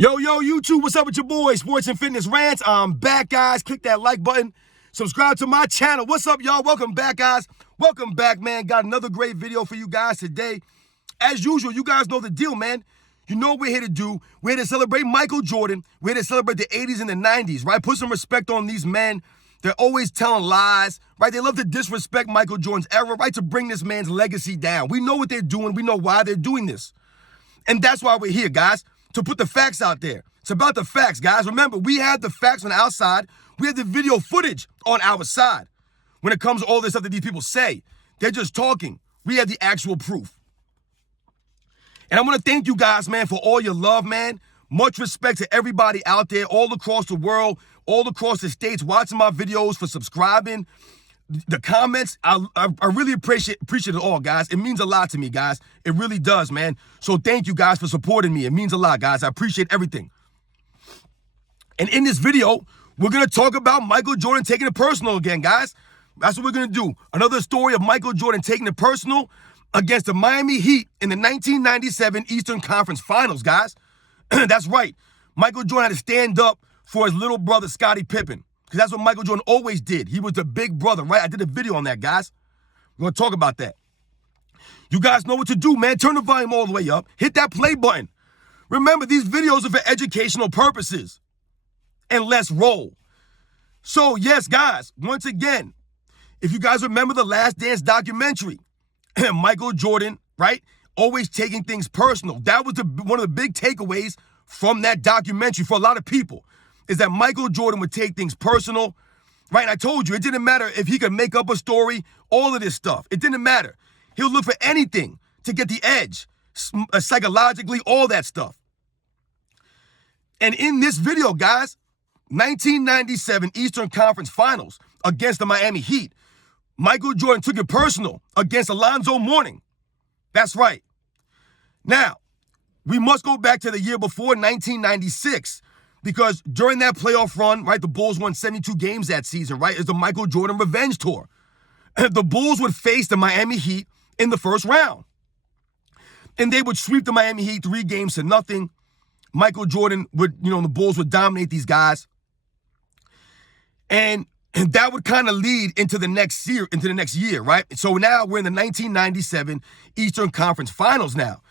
Yo, YouTube, what's up with your boys? Sports and Fitness Rants. I'm back, guys. Click that like button. Subscribe to my channel. What's up, y'all? Welcome back, guys. Welcome back, man. Got another great video for you guys today. As usual, you guys know the deal, man. You know what we're here to do. We're here to celebrate Michael Jordan. We're here to celebrate the 80s and the 90s, right? Put some respect on these men. They're always telling lies, right? They love to disrespect Michael Jordan's era, right? To bring this man's legacy down. We know what they're doing. We know why they're doing this. And that's why we're here, guys, to put the facts out there. It's about the facts, guys. Remember, we have the facts on our side. We have the video footage on our side. When it comes to all this stuff that these people say, they're just talking. We have the actual proof. And I want to thank you guys, man, for all your love, man. Much respect to everybody out there all across the world, all across the states, watching my videos, for subscribing. The comments, I really appreciate it all, guys. It means a lot to me, guys. It really does, man. So thank you guys for supporting me. It means a lot, guys. I appreciate everything. And in this video, we're going to talk about Michael Jordan taking it personal again, guys. That's what we're going to do. Another story of Michael Jordan taking it personal against the Miami Heat in the 1997 Eastern Conference Finals, guys. That's right. Michael Jordan had to stand up for his little brother, Scottie Pippen. Because that's what Michael Jordan always did. He was the big brother, right? I did a video on that, guys. We're going to talk about that. You guys know what to do, man. Turn the volume all the way up. Hit that play button. Remember, these videos are for educational purposes. And let's roll. So, yes, guys, once again, if you guys remember the Last Dance documentary, Michael Jordan, right, always taking things personal. That was one of the big takeaways from that documentary for a lot of people, is that Michael Jordan would take things personal, right? And I told you, it didn't matter if he could make up a story, all of this stuff. It didn't matter. He'll look for anything to get the edge, psychologically, all that stuff. And in this video, guys, 1997 Eastern Conference Finals against the Miami Heat, Michael Jordan took it personal against Alonzo Mouring. That's right. Now, we must go back to the year before, 1996, because during that playoff run, right, the Bulls won 72 games that season, right? It's the Michael Jordan Revenge Tour. The Bulls would face the Miami Heat in the first round. And they would sweep the Miami Heat 3-0. Michael Jordan would, the Bulls would dominate these guys. And that would kind of lead into the next year, right? So now we're in the 1997 Eastern Conference Finals now,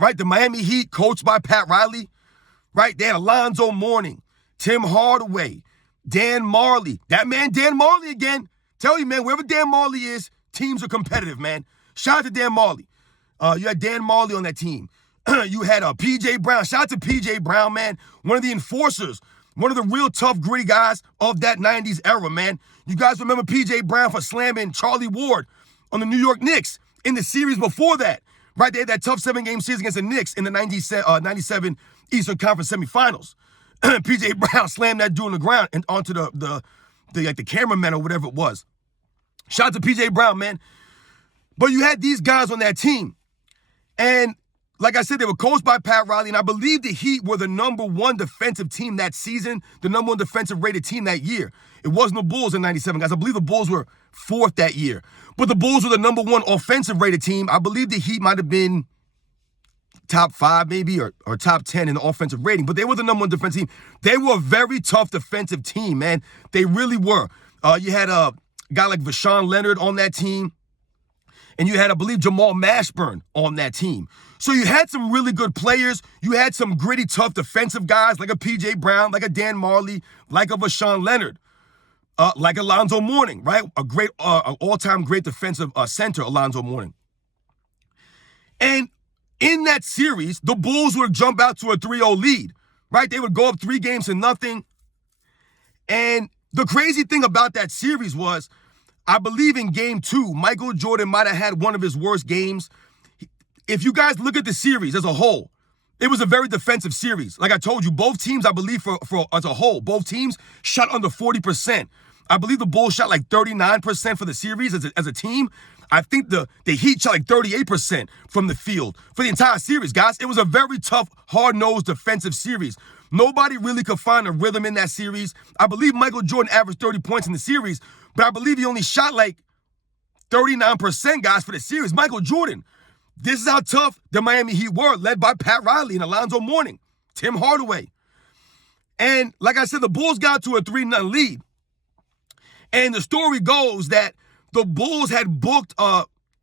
right? The Miami Heat, coached by Pat Riley, right? They had Alonzo Mouring, Tim Hardaway, Dan Marley. That man, Dan Marley again. Tell you, man, wherever Dan Marley is, teams are competitive, man. Shout out to Dan Marley. You had Dan Marley on that team. You had P.J. Brown. Shout out to P.J. Brown, man. One of the enforcers. One of the real tough, gritty guys of that 90s era, man. You guys remember P.J. Brown for slamming Charlie Ward on the New York Knicks in the series before that, right? They had that tough 7-game series against the Knicks in the 97 Eastern Conference semifinals. P.J. Brown slammed that dude on the ground and onto the cameraman or whatever it was. Shout out to P.J. Brown, man. But you had these guys on that team. And like I said, they were coached by Pat Riley, and I believe the Heat were the #1 defensive team that season, the #1 defensive rated team that year. It wasn't the Bulls in 97, guys. I believe the Bulls were 4th that year. But the Bulls were the #1 offensive rated team. I believe the Heat might have been top 5 maybe or top 10 in the offensive rating, but they were the #1 defensive team. They were a very tough defensive team, man. They really were. You had a guy like Vashawn Leonard on that team, and you had, I believe, Jamal Mashburn on that team. So you had some really good players. You had some gritty, tough defensive guys like a P.J. Brown, like a Dan Marley, like a Vashawn Leonard, like Alonzo Mouring, right? A great, all-time great defensive center, Alonzo Mouring. And in that series, the Bulls would jump out to a 3-0 lead, right? They would go up 3-0. And the crazy thing about that series was, I believe in game 2, Michael Jordan might have had one of his worst games. If you guys look at the series as a whole, it was a very defensive series. Like I told you, both teams, I believe, for as a whole, both teams shot under 40%. I believe the Bulls shot like 39% for the series as a team. I think the Heat shot like 38% from the field for the entire series, guys. It was a very tough, hard-nosed defensive series. Nobody really could find a rhythm in that series. I believe Michael Jordan averaged 30 points in the series, but I believe he only shot like 39%, guys, for the series. Michael Jordan. This is how tough the Miami Heat were, led by Pat Riley and Alonzo Mouring. Tim Hardaway. And like I said, the Bulls got to a 3-0 lead. And the story goes that the Bulls had booked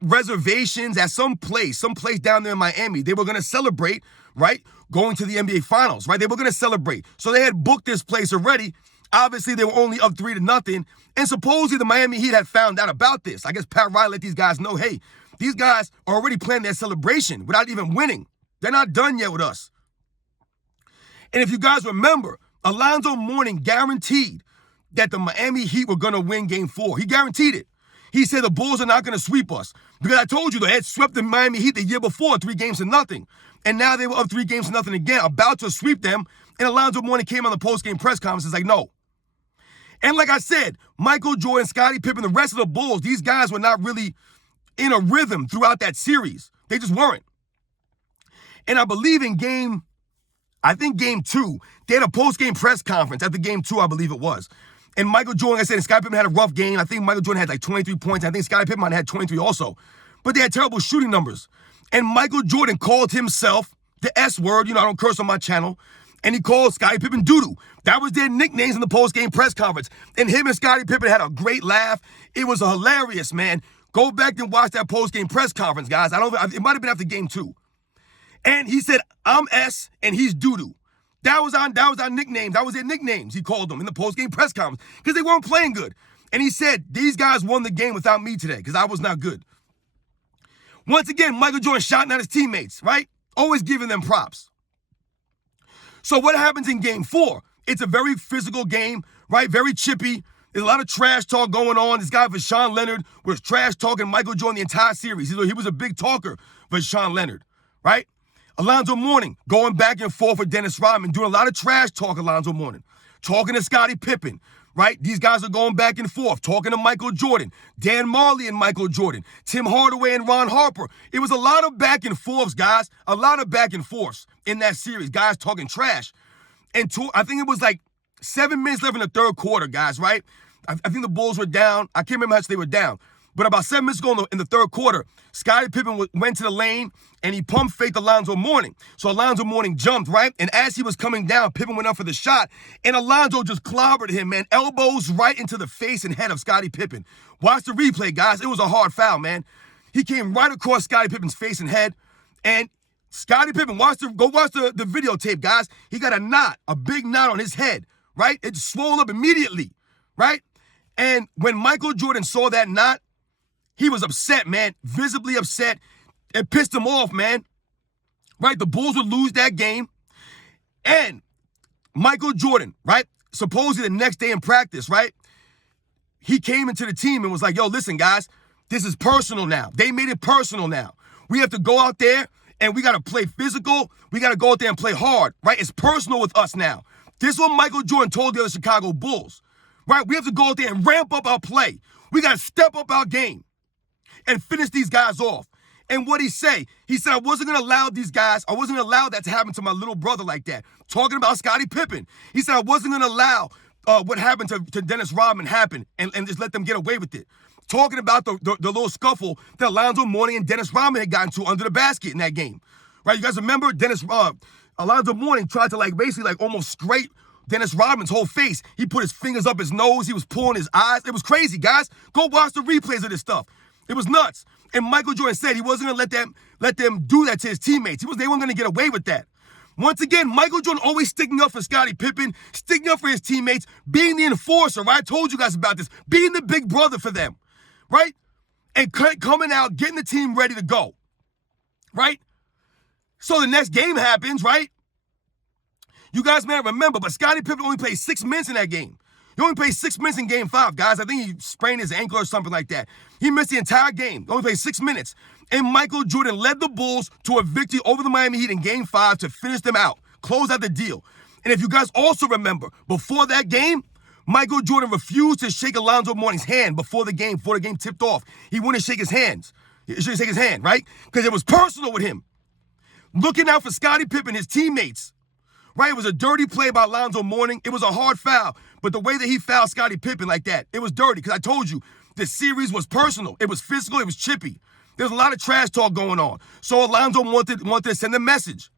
reservations at some place down there in Miami. They were going to celebrate, right? Going to the NBA Finals, right? They were going to celebrate. So they had booked this place already. Obviously, they were only up 3-0. And supposedly the Miami Heat had found out about this. I guess Pat Riley let these guys know, hey, these guys are already planning their celebration without even winning. They're not done yet with us. And if you guys remember, Alonzo Mouring guaranteed that the Miami Heat were going to win Game 4. He guaranteed it. He said the Bulls are not going to sweep us. Because I told you, they had swept the Miami Heat the year before, 3-0. And now they were up 3-0 again, about to sweep them. And Alonzo Mouring came on the post-game press conference and was like, no. And like I said, Michael Jordan, Scottie Pippen, the rest of the Bulls, these guys were not really in a rhythm throughout that series. They just weren't. And I believe in Game 2, they had a post-game press conference after Game 2, I believe it was. And Michael Jordan, like I said, and Scottie Pippen had a rough game. I think Michael Jordan had like 23 points. I think Scottie Pippen might have had 23 also. But they had terrible shooting numbers. And Michael Jordan called himself the S word. You know, I don't curse on my channel. And he called Scottie Pippen doo-doo. That was their nicknames in the post-game press conference. And him and Scottie Pippen had a great laugh. It was hilarious, man. Go back and watch that post-game press conference, guys. It might have been after Game 2. And he said, I'm S and he's doo-doo. That was our nicknames. That was their nicknames, he called them in the post-game press conference because they weren't playing good. And he said, these guys won the game without me today because I was not good. Once again, Michael Jordan shouting at his teammates, right? Always giving them props. So what happens in Game 4? It's a very physical game, right? Very chippy. There's a lot of trash talk going on. This guy, Vashawn Leonard, was trash talking Michael Jordan the entire series. He was a big talker, Vashawn Leonard, right? Alonzo Mouring going back and forth with Dennis Rodman, doing a lot of trash talk, Alonzo Mouring. Talking to Scottie Pippen, right? These guys are going back and forth, talking to Michael Jordan, Dan Marley and Michael Jordan, Tim Hardaway and Ron Harper. It was a lot of back and forths, guys. A lot of back and forths in that series, guys talking trash. And I think it was like 7 minutes left in the third quarter, guys, right? I think the Bulls were down. I can't remember how much they were down. But about 7 minutes ago in the third quarter, Scottie Pippen went to the lane and he pump faked Alonzo Mouring. So Alonzo Mouring jumped, right? And as he was coming down, Pippen went up for the shot. And Alonzo just clobbered him, man. Elbows right into the face and head of Scottie Pippen. Watch the replay, guys. It was a hard foul, man. He came right across Scottie Pippen's face and head. And Scottie Pippen, go watch the videotape, guys. He got a knot, a big knot on his head, right? It swelled up immediately, right? And when Michael Jordan saw that knot, he was upset, man, visibly upset. It pissed him off, man, right? The Bulls would lose that game. And Michael Jordan, right, supposedly the next day in practice, right, he came into the team and was like, yo, listen, guys, this is personal now. They made it personal now. We have to go out there and we got to play physical. We got to go out there and play hard, right? It's personal with us now. This is what Michael Jordan told the other Chicago Bulls, right? We have to go out there and ramp up our play. We got to step up our game and finish these guys off. And what'd he say? He said, I wasn't going to allow these guys, I wasn't going to allow that to happen to my little brother like that. Talking about Scottie Pippen. He said, I wasn't going to allow what happened to Dennis Rodman happen and just let them get away with it. Talking about the little scuffle that Alonzo Mouring and Dennis Rodman had gotten to under the basket in that game. Right? You guys remember Alonzo Mouring tried to basically almost scrape Dennis Rodman's whole face. He put his fingers up his nose. He was pulling his eyes. It was crazy, guys. Go watch the replays of this stuff. It was nuts. And Michael Jordan said he wasn't going to let them do that to his teammates. They weren't going to get away with that. Once again, Michael Jordan always sticking up for Scottie Pippen, sticking up for his teammates, being the enforcer, right? I told you guys about this. Being the big brother for them, right? And coming out, getting the team ready to go, right? So the next game happens, right? You guys may not remember, but Scottie Pippen only played 6 minutes in that game. He only played 6 minutes in Game 5, guys. I think he sprained his ankle or something like that. He missed the entire game. He only played 6 minutes. And Michael Jordan led the Bulls to a victory over the Miami Heat in Game 5 to finish them out, close out the deal. And if you guys also remember, before that game, Michael Jordan refused to shake Alonzo Mouring's hand before the game tipped off. He wouldn't shake his hands. He shouldn't shake his hand, right? Because it was personal with him. Looking out for Scottie Pippen, his teammates. Right? It was a dirty play by Alonzo Mouring. It was a hard foul. But the way that he fouled Scottie Pippen like that, it was dirty. Because I told you, the series was personal. It was physical. It was chippy. There was a lot of trash talk going on. So Alonzo wanted to send a message.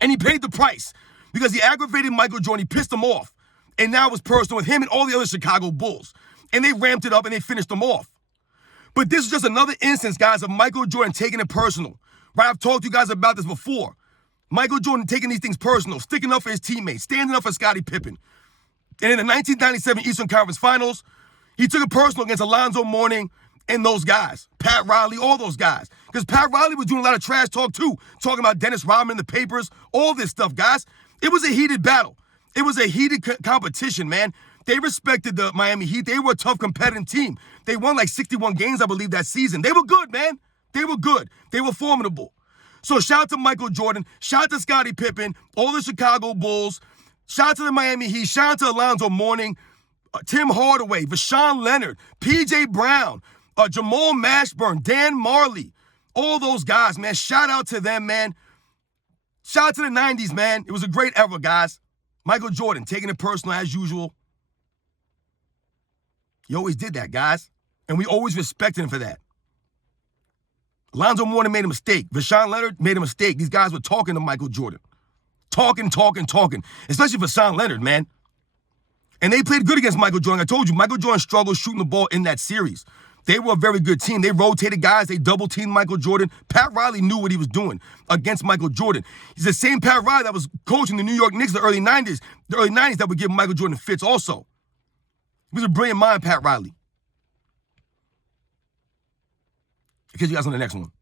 And he paid the price because he aggravated Michael Jordan. He pissed him off. And now it was personal with him and all the other Chicago Bulls. And they ramped it up and they finished him off. But this is just another instance, guys, of Michael Jordan taking it personal. Right? I've talked to you guys about this before. Michael Jordan taking these things personal, sticking up for his teammates, standing up for Scottie Pippen. And in the 1997 Eastern Conference Finals, he took it personal against Alonzo Mouring and those guys. Pat Riley, all those guys. Because Pat Riley was doing a lot of trash talk too, talking about Dennis Rodman in the papers, all this stuff, guys. It was a heated battle. It was a heated competition, man. They respected the Miami Heat. They were a tough, competitive team. They won like 61 games, I believe, that season. They were good, man. They were good. They were formidable. So shout out to Michael Jordan. Shout out to Scottie Pippen, all the Chicago Bulls. Shout out to the Miami Heat. Shout out to Alonzo Mouring, Tim Hardaway, Vashawn Leonard, P.J. Brown, Jamal Mashburn, Dan Marley. All those guys, man. Shout out to them, man. Shout out to the 90s, man. It was a great era, guys. Michael Jordan taking it personal as usual. He always did that, guys. And we always respected him for that. Alonzo Mouring made a mistake. Vashawn Leonard made a mistake. These guys were talking to Michael Jordan. Talking. Especially Vashawn Leonard, man. And they played good against Michael Jordan. I told you, Michael Jordan struggled shooting the ball in that series. They were a very good team. They rotated guys. They double-teamed Michael Jordan. Pat Riley knew what he was doing against Michael Jordan. He's the same Pat Riley that was coaching the New York Knicks in the early 90s that would give Michael Jordan fits also. He was a brilliant mind, Pat Riley. I'll catch you guys on the next one.